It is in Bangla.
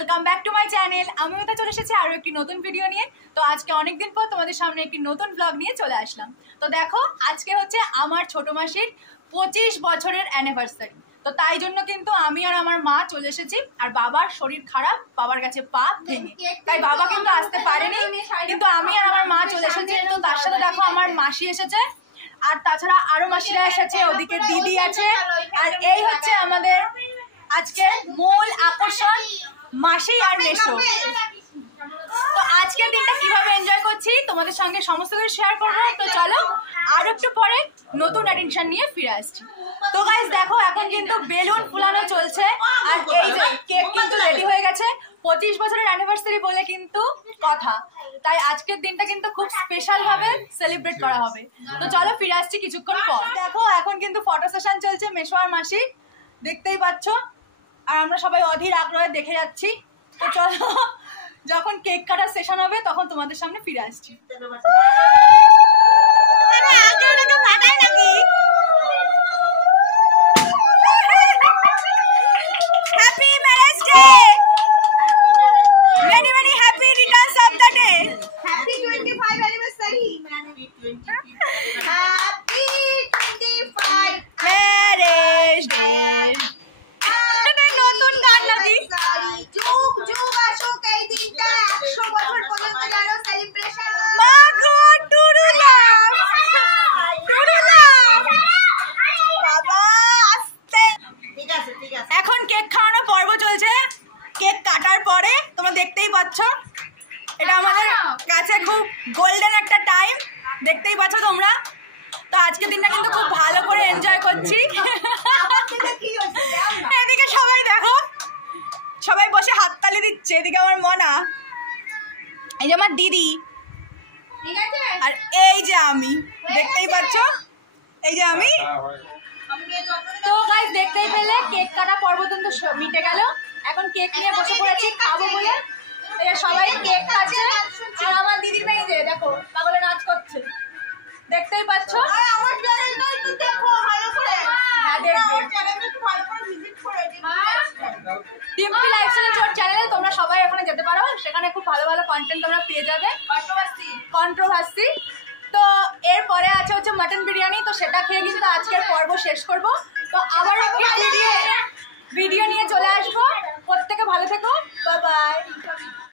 Welcome back to my channel. আমিও তো চলে এসেছি আরো একটি নতুন ভিডিও নিয়ে। তো আজকে অনেকদিন পর তোমাদের সামনে একটি নতুন ব্লগ নিয়ে চলে আসলাম। তো দেখো আজকে হচ্ছে আমার ছোট মাসির 25 বছরের অ্যানিভার্সারি। তো তাই জন্য কিন্তু আমি আর আমার মা চলে এসেছি। আর বাবার শরীর খারাপ, বাবার কাছে পা ভেঙে, তাই বাবা কিন্তু আসতে পারেনি, কিন্তু আমি আর আমার মা চলে এসেছি। তো তার সাথে দেখো আমার মাসি এসেছে, আর তাছাড়া আরো মাসিরা এসেছে, ওদিকে দিদি আছে। আর এই হচ্ছে আমাদের আজকে মূল আকর্ষণ, মাসি আর মেশো। তো আজকের দিনটা কিভাবে এনজয় করছি তোমাদের সঙ্গে সমস্ত কিছু শেয়ার করবো। তো চলো আর একটু পরে নতুন অ্যাটেনশন নিয়ে ফিরে আসছি। তো গাইস দেখো এখন কিন্তু বেলুন ফুলানো চলছে, আর এই যে কেক কিন্তু রেডি হয়ে গেছে। 25 বছরের অ্যানিভার্সারি বলে কিন্তু কথা, তাই আজকের দিনটা কিন্তু খুব স্পেশাল ভাবে সেলিব্রেট করা হবে। তো চলো ফিরে আসছি কিছুক্ষণ পর। দেখো এখন কিন্তু ফটো সেশন চলছে মেশো আর মাসি, দেখতেই পাচ্ছ, আর আমরা সবাই অধীর আগ্রহে দেখে যাচ্ছি। তো চলো যখন কেক কাটার সেশন হবে তখন তোমাদের সামনে ফিরে আসছি। Happy marriage day, many many happy Returns of the day, happy 25 anniversary, happy 25 marriage day. নতুন গান নাকি যুগ যুগ আসুক এই দিনটা, 100 বছর পর্যন্ত যেন সেলিব্রেশন। মাগো টুরুলা টুরুলা বাবা আস্তে। ঠিক আছে ঠিক আছে, এখন কেক খাওয়ানোর পর্ব চলছে। কেক কাটার পরে তোমরা দেখতেই পাচ্ছ, এটা আমাদের কাছে খুব গোল্ডেন একটা টাইম, দেখতেই পাচ্ছ তোমরা। তো আজকের দিনটা কিন্তু খুব ভালো করে এনজয় করছি। এদিকে সবাই দেখো, সবাই বসে হাততালি দিচ্ছে। এদিকে আমার মনা, এই যে আমার দিদি, ঠিক আছে। আর এই যে আমি, দেখতেই পাচ্ছ এই যে আমি। তো গাইস দেখতেই পেলে কেক কাটা পর্ব কিন্তু মিটে গেল। এখন কেক নিয়ে বসে পড়েছি খাবো বলে। এই সবাই কেক খাচ্ছে, আর আমার দিদির মেয়ে যে দেখো পাগলে নাচ করছে, দেখতেই পাচ্ছ। আর আমার চ্যানেলটা একটু দেখো ভালো করে। হ্যাঁ দেখবে, আমার চ্যানেলটা একটু ভালো করে ভিজিট করে দিও। টিম্পি লাইফস্টাইল ছোট চ্যানেলে তোমরা সবাই ওখানে যেতে পারো, সেখানে খুব ভালো ভালো কন্টেন্ট তোমরা পেয়ে যাবে। কন্ট্রোভার্সি। তো এরপরে আছে হচ্ছে মাটন বিরিয়ানি, তো সেটা খেয়ে কিন্তু আজকের পর্ব শেষ করব। তো আবার একটা ভিডিও নিয়ে চলে আসবো। প্রত্যেকে ভালো থেকো, বাই বাই।